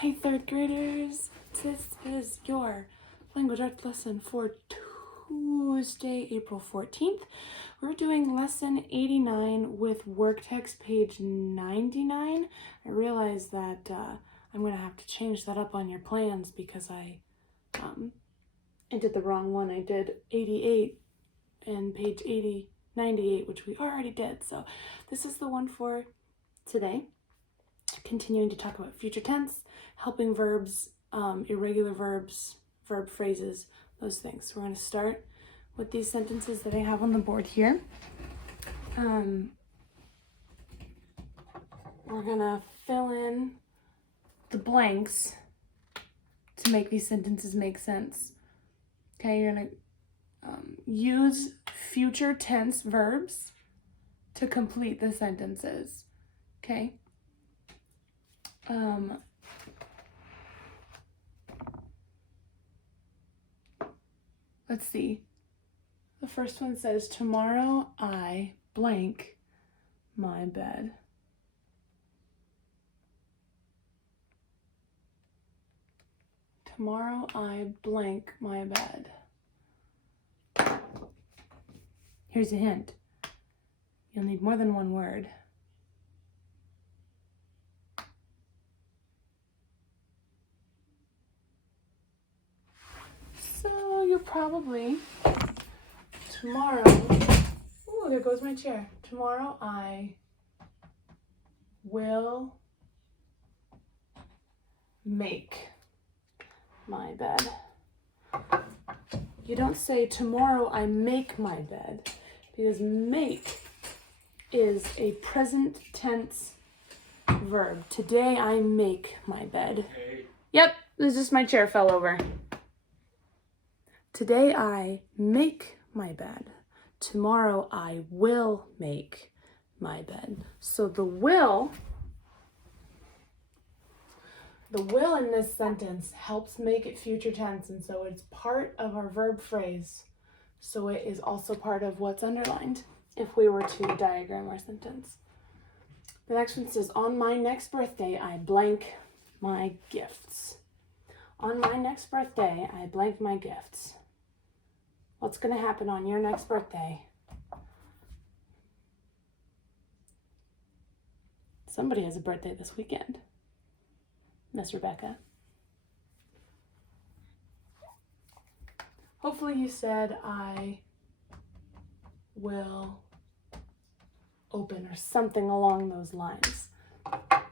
Hi, third graders. This is your language arts lesson for Tuesday, April 14th. We're doing lesson 89 with work text page 99. I realize that I'm going to have to change that up on your plans because I did the wrong one. I did 88 and page 98, which we already did. So this is the one for today. Continuing to talk about future tense, helping verbs, irregular verbs, verb phrases, those things. So we're going to start with these sentences that I have on the board here. We're going to fill in the blanks to make these sentences make sense. Okay, you're going to use future tense verbs to complete the sentences. Okay. Let's see. The first one says, tomorrow I blank my bed. Tomorrow I blank my bed. Here's a hint. You'll need more than one word. So you'll probably, tomorrow, oh, there goes my chair. Tomorrow I will make my bed. You don't say tomorrow I make my bed, because make is a present tense verb. Today I make my bed. Hey. Yep, this is just my chair fell over. Today I make my bed. Tomorrow I will make my bed. So the will in this sentence helps make it future tense, and so it's part of our verb phrase. So it is also part of what's underlined if we were to diagram our sentence. The next one says, on my next birthday, I blank my gifts. On my next birthday, I blank my gifts. What's going to happen on your next birthday? Somebody has a birthday this weekend. Miss Rebecca. Hopefully you said I will open or something along those lines.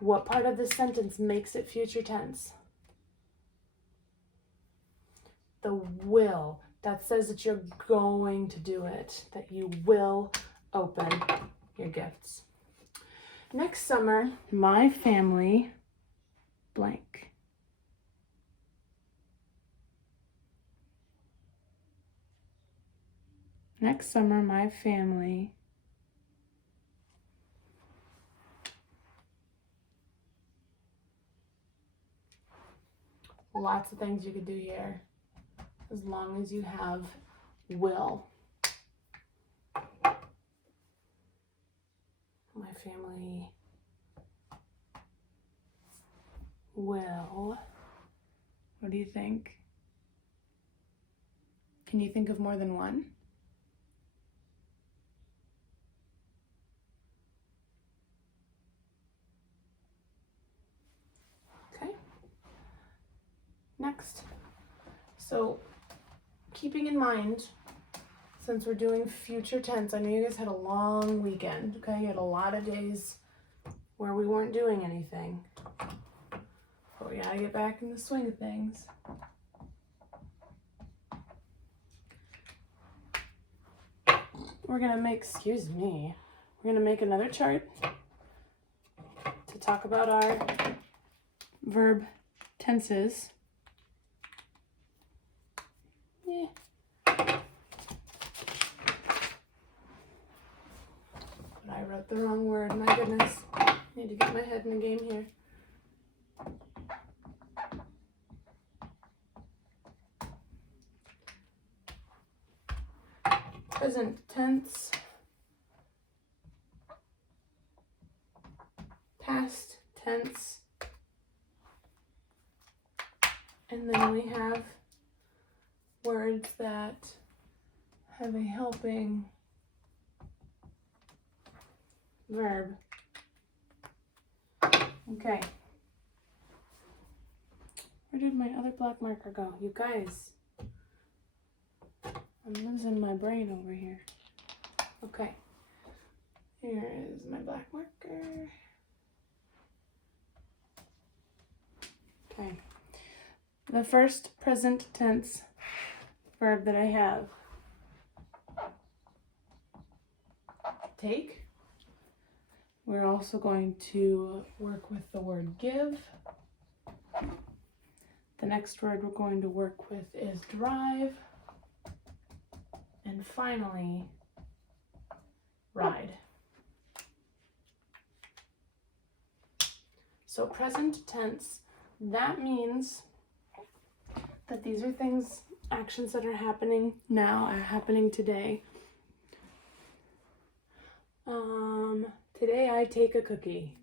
What part of this sentence makes it future tense? The will. That says that you're going to do it, that you will open your gifts. Next summer, my family blank. Next summer, my family lots of things you could do here, as long as you have will. My family will. What do you think? Can you think of more than one? Okay. Next. So, keeping in mind, since we're doing future tense, I know you guys had a long weekend, okay? You had a lot of days where we weren't doing anything. But we gotta get back in the swing of things. We're gonna make another chart to talk about our verb tenses. Yeah. But I wrote the wrong word, my goodness. Need to get my head in the game here. Present tense, past tense, And then we have words that have a helping verb. Okay. Where did my other black marker go? You guys, I'm losing my brain over here. Okay. Here is my black marker. Okay. The first present tense verb that I have, take. We're also going to work with the word give. The next word we're going to work with is drive. And finally, ride. So present tense, that means that these are things, actions that are happening now, are happening today. Today I take a cookie.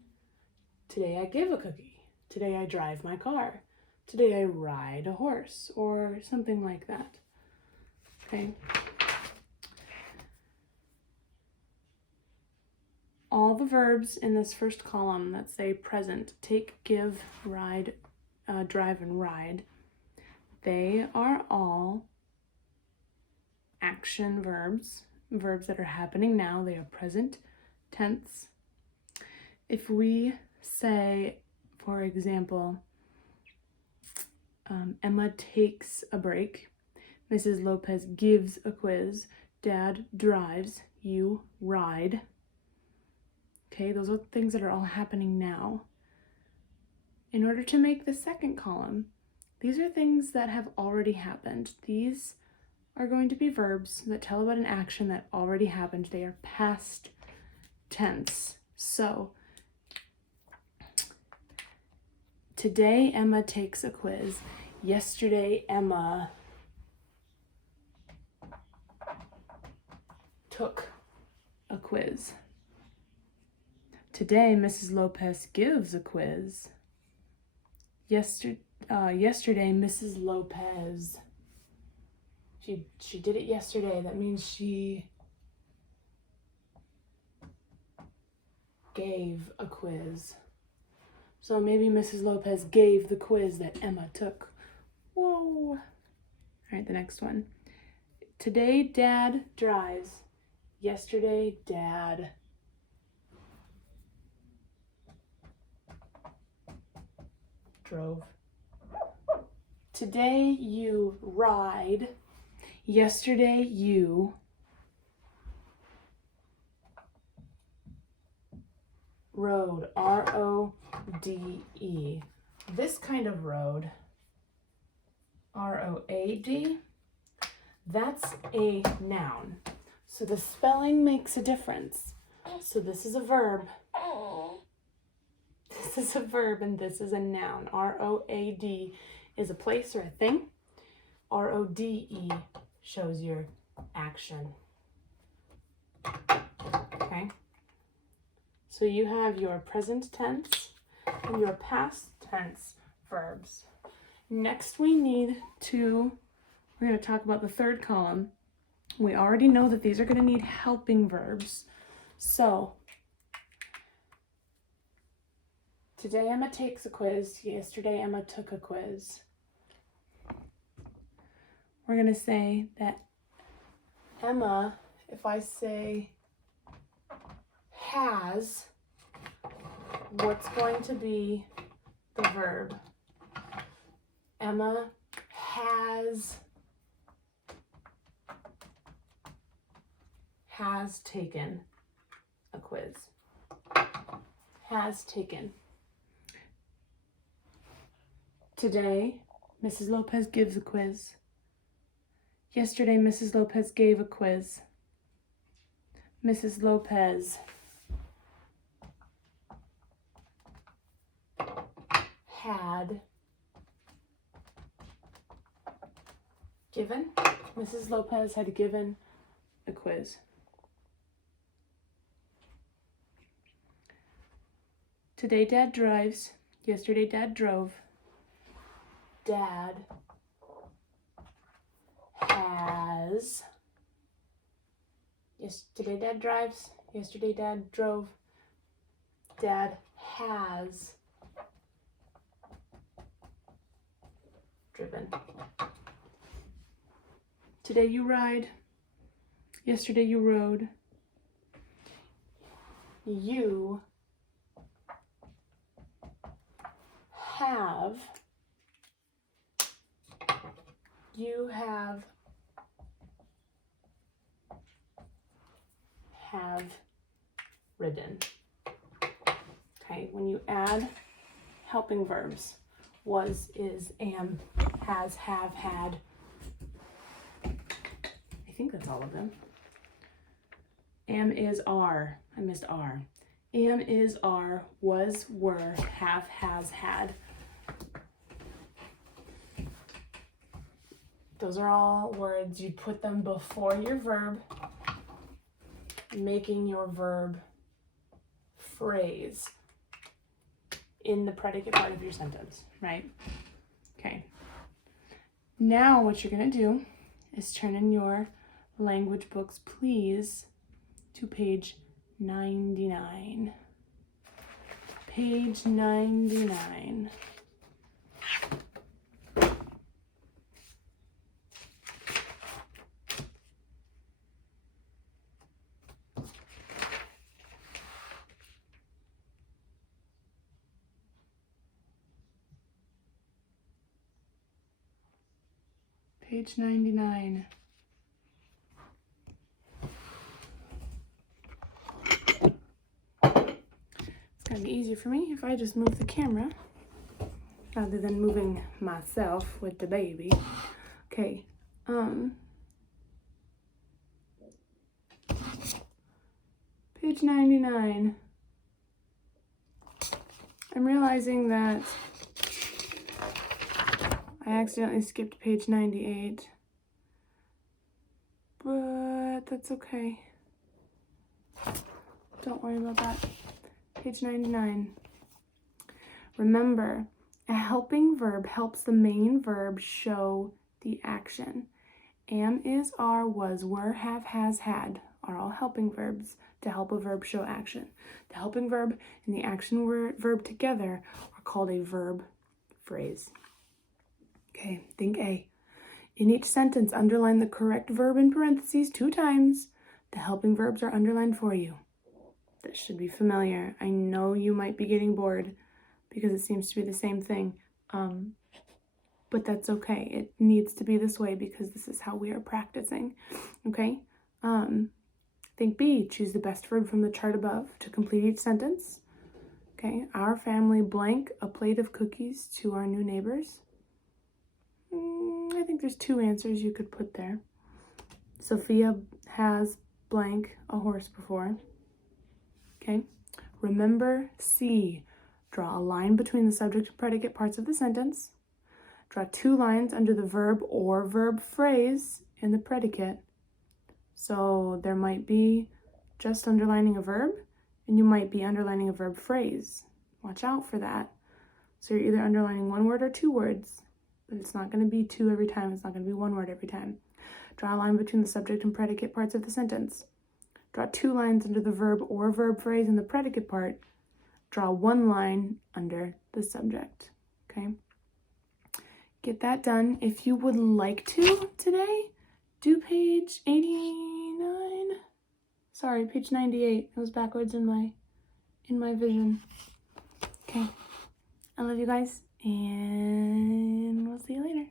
Today I give a cookie. Today I drive my car. Today I ride a horse, or something like that. Okay. All the verbs in this first column that say present, take, give, ride, drive, and ride, they are all action verbs, verbs that are happening now. They are present tense. If we say, for example, Emma takes a break, Mrs. Lopez gives a quiz, Dad drives, you ride. Okay, those are things that are all happening now. In order to make the second column, these are things that have already happened. These are going to be verbs that tell about an action that already happened. They are past tense. So, today Emma takes a quiz. Yesterday Emma took a quiz. Today Mrs. Lopez gives a quiz. Yesterday Mrs. Lopez, she did it yesterday. That means she gave a quiz. So maybe Mrs. Lopez gave the quiz that Emma took. Whoa. All right, the next one. Today Dad drives. Yesterday Dad drove. Today you ride. Yesterday you rode. R-O-D-E. This kind of road, R-O-A-D, that's a noun. So the spelling makes a difference. So this is a verb. This is a verb and this is a noun. R-O-A-D is a place or a thing. R-O-D-E shows your action. Okay? So you have your present tense and your past tense verbs. Next we're going to talk about the third column. We already know that these are going to need helping verbs. So, today Emma takes a quiz. Yesterday Emma took a quiz. We're going to say that Emma, if I say has, what's going to be the verb? Emma has taken a quiz. Has taken. Today, Mrs. Lopez gives a quiz. Yesterday, Mrs. Lopez gave a quiz. Mrs. Lopez had given. Mrs. Lopez had given a quiz. Today Dad drives. Yesterday Dad drove. Dad has. Yesterday Dad drives. Yesterday Dad drove. Dad has driven. Today you ride. Yesterday you rode. You have. You have ridden. Okay, when you add helping verbs, was, is, am, has, have, had. I think that's all of them. Am, is, are. I missed are. Am, is, are, was, were, have, has, had. Those are all words. You put them before your verb, making your verb phrase in the predicate part of your sentence, right? Okay. Now what you're going to do is turn in your language books, please, to page 99. Page 99. Page 99. It's gonna be easier for me if I just move the camera rather than moving myself with the baby. Okay. Page 99. I'm realizing that I accidentally skipped page 98, but that's okay. Don't worry about that. Page 99. Remember, a helping verb helps the main verb show the action. Am, is, are, was, were, have, has, had are all helping verbs to help a verb show action. The helping verb and the action verb together are called a verb phrase. Okay, think A. In each sentence, underline the correct verb in parentheses 2 times. The helping verbs are underlined for you. This should be familiar. I know you might be getting bored because it seems to be the same thing. But that's okay. It needs to be this way because this is how we are practicing. Okay? Think B. Choose the best verb from the chart above to complete each sentence. Okay? Our family blank a plate of cookies to our new neighbors. I think there's 2 answers you could put there. Sophia has blank a horse before. Okay. Remember C. Draw a line between the subject and predicate parts of the sentence. Draw 2 lines under the verb or verb phrase in the predicate. So there might be just underlining a verb, and you might be underlining a verb phrase. Watch out for that. So you're either underlining 1 word or 2 words. But it's not going to be 2 every time. It's not going to be 1 word every time. Draw a line between the subject and predicate parts of the sentence. Draw 2 lines under the verb or verb phrase in the predicate part. Draw 1 line under the subject. Okay? Get that done. If you would like to today, do page 89. Sorry, page 98. It was backwards in my vision. Okay. I love you guys. And we'll see you later.